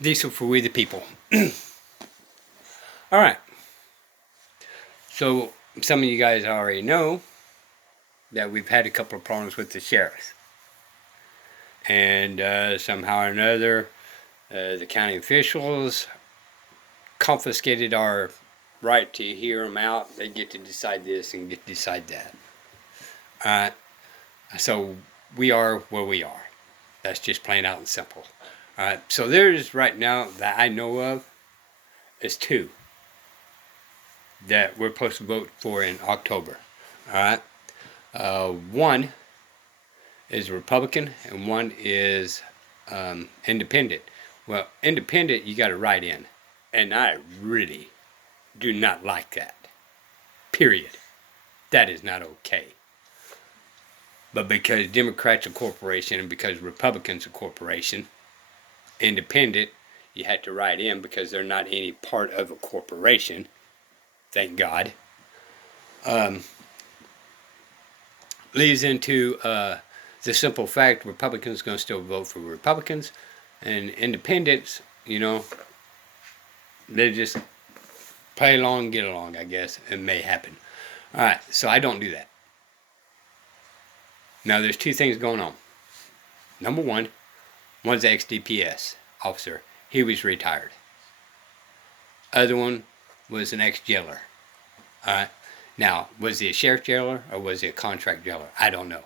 Diesel for we the people. All right. So some of you guys already know that we've had a couple of problems with the sheriffs, and somehow or another, the county officials confiscated our right to hear them out. They get to decide this and get to decide that. All right. So we are where we are. That's just plain out and simple. All right. So there's right now that I know of is two that we're supposed to vote for in October. All right. One is Republican and one is independent. Well, independent, you got to write in. And I really do not like that. Period. That is not okay. But because Democrats are a corporation and because Republicans are a corporation, independent, you had to write in because they're not any part of a corporation. Thank God. Leads into the simple fact Republicans are going to still vote for Republicans, and independents, they just play along, get along, I guess. It may happen. All right, so I don't do that. Now, there's two things going on. Number one, one's an ex-DPS officer. He was retired. Other one was an ex-jailer. All right. Now, was he a sheriff jailer or was he a contract jailer? I don't know.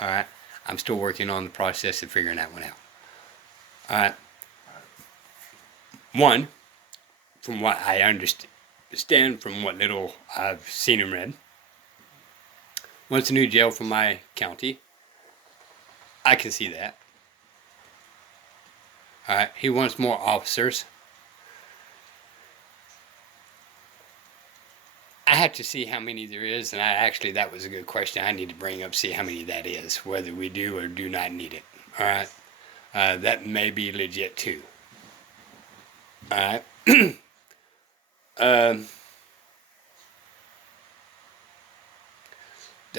All right. I'm still working on the process of figuring that one out. All right. One, from what I understand, from what little I've seen and read, wants a new jail for my county. I can see that. All right. He wants more officers. I have to see how many there is, and that was a good question. I need to bring up, see how many that is, whether we do or do not need it. All right. That may be legit too. All right. The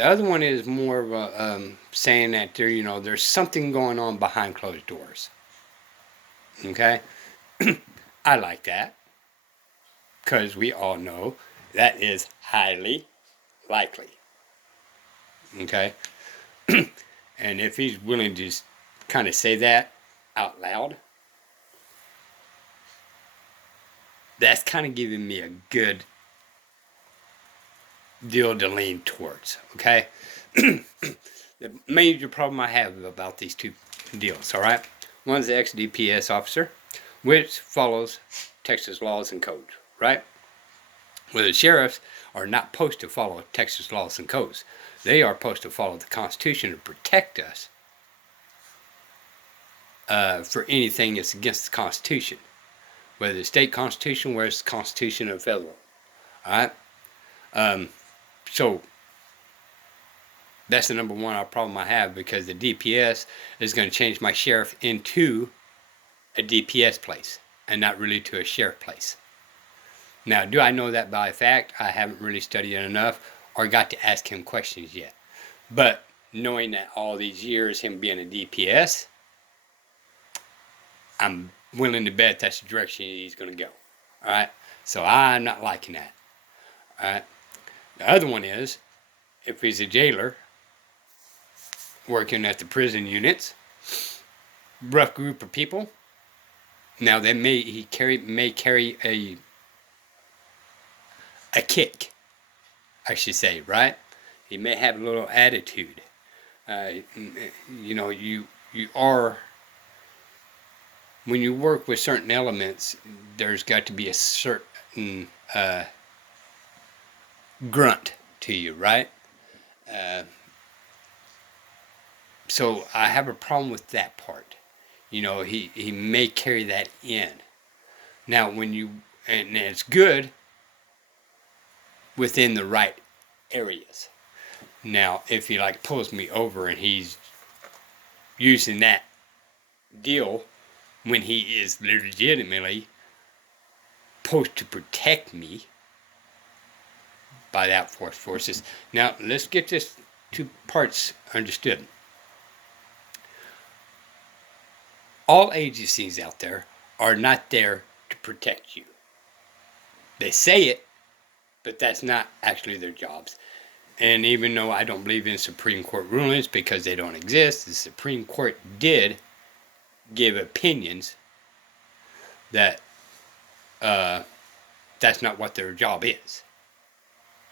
other one is more of a saying that there's something going on behind closed doors. Okay, I like that because we all know that is highly likely. Okay, and if he's willing to just kind of say that out loud, that's kind of giving me a good deal to lean towards. Okay, the major problem I have about these two deals. All right, one's the ex-DPS officer, which follows Texas laws and codes. Right. Well, the sheriffs are not supposed to follow Texas laws and codes. They are supposed to follow the Constitution to protect us for anything that's against the Constitution, whether it's state constitution, whether it's the Constitution or federal. All right. So that's the number one problem I have, because the DPS is going to change my sheriff into a DPS place and not really to a sheriff place. Now, do I know that by fact? I haven't really studied it enough or got to ask him questions yet. But knowing that all these years, him being a DPS, I'm willing to bet that's the direction he's going to go. All right? So I'm not liking that. All right? The other one is, if he's a jailer working at the prison units, rough group of people. Now, they may carry a kick, I should say, right? He may have a little attitude. You are, when you work with certain elements, there's got to be a certain grunt to you, right? So I have a problem with that part. He may carry that in. Now, and it's good within the right areas. Now, if he pulls me over and he's using that deal when he is legitimately supposed to protect me by that forces. Now, let's get this two parts understood. All agencies out there are not there to protect you. They say it, but that's not actually their jobs. And even though I don't believe in Supreme Court rulings because they don't exist, the Supreme Court did give opinions that that's not what their job is.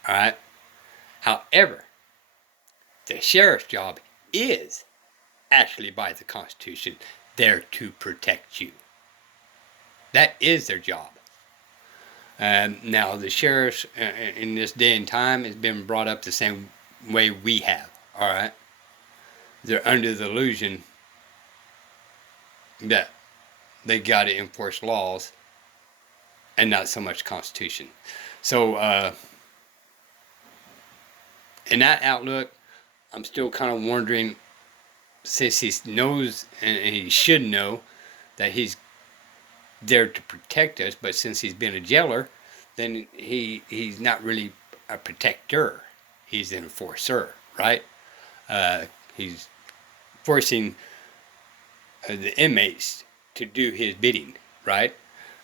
All right? However, the sheriff's job is actually by the Constitution there to protect you. That is their job. Now, the sheriffs in this day and time has been brought up the same way we have. All right? They're under the illusion that they got to enforce laws and not so much Constitution. So, in that outlook, I'm still kind of wondering, since he knows and he should know that he's there to protect us, but since he's been a jailer, then he's not really a protector. He's an enforcer, right? He's forcing the inmates to do his bidding, right?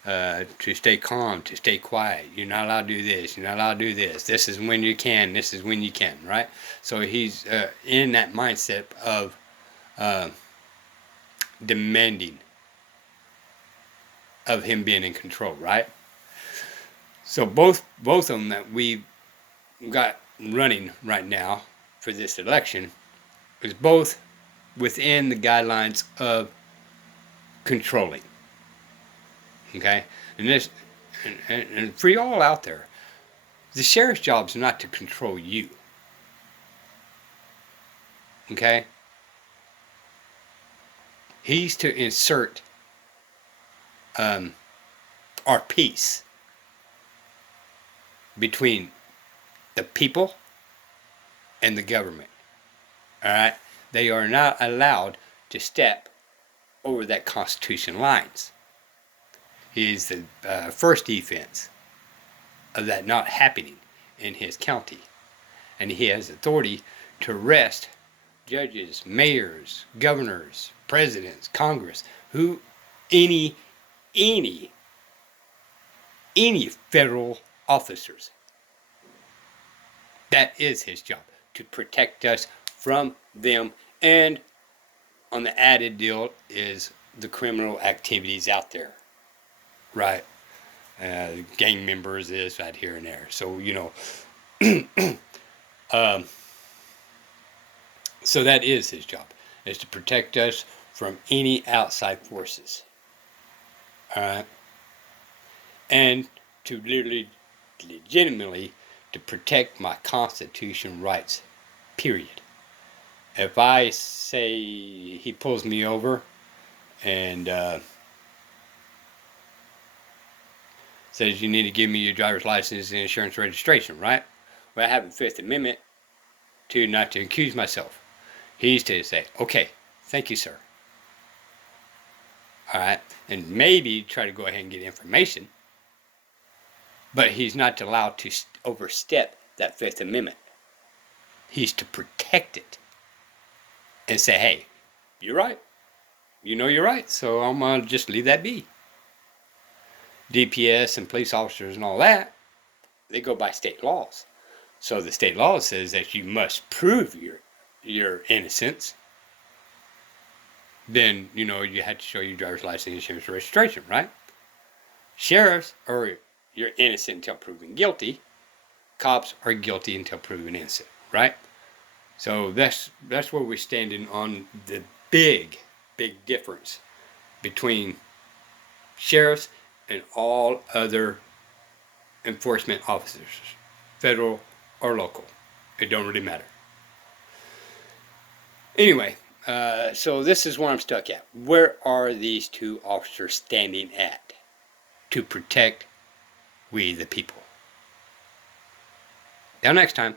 To stay calm, to stay quiet. You're not allowed to do this. You're not allowed to do this. This is when you can. This is when you can, right? So he's in that mindset of demanding of him being in control, right? So both of them that we got running right now for this election is both within the guidelines of controlling. Okay, and for y'all out there, the sheriff's job is not to control you. Okay, he's to insert our peace between the people and the government. All right, they are not allowed to step over that Constitution lines. He is the first defense of that not happening in his county, and he has authority to arrest judges, mayors, governors, presidents, Congress, any federal officers. That is his job, to protect us from them. And on the added deal is the criminal activities out there, right? Gang members, this, right here and there. So, so that is his job, is to protect us from any outside forces. All right? And to legitimately to protect my Constitution rights, period. If I say he pulls me over and says you need to give me your driver's license and insurance registration, right? Well, I have a Fifth Amendment to not to accuse myself. He's to say, okay, thank you, sir. All right, and maybe try to go ahead and get information, but he's not allowed to overstep that Fifth Amendment. He's to protect it and say, hey, you're right. You know you're right, so I'm going to just leave that be. DPS and police officers and all that, they go by state laws. So the state law says that you must prove your innocence. Then, you have to show your driver's license, insurance, registration, right? Sheriffs are you're innocent until proven guilty. Cops are guilty until proven innocent, right? So that's where we're standing on the big difference between sheriffs and all other enforcement officers, federal or local. It don't really matter. Anyway, so this is where I'm stuck at. Where are these two officers standing at to protect we the people? Till next time,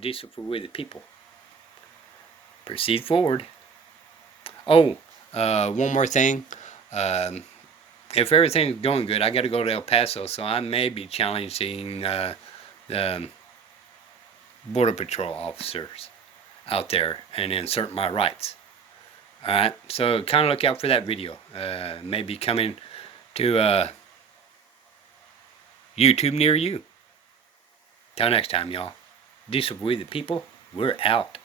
Diesel for we the people. Proceed forward. Oh, one more thing. If everything's going good, I got to go to El Paso, so I may be challenging the Border Patrol officers out there and insert my rights. Alright, so kind of look out for that video. Maybe coming to YouTube near you. Till next time, y'all. Diesel We the People, we're out.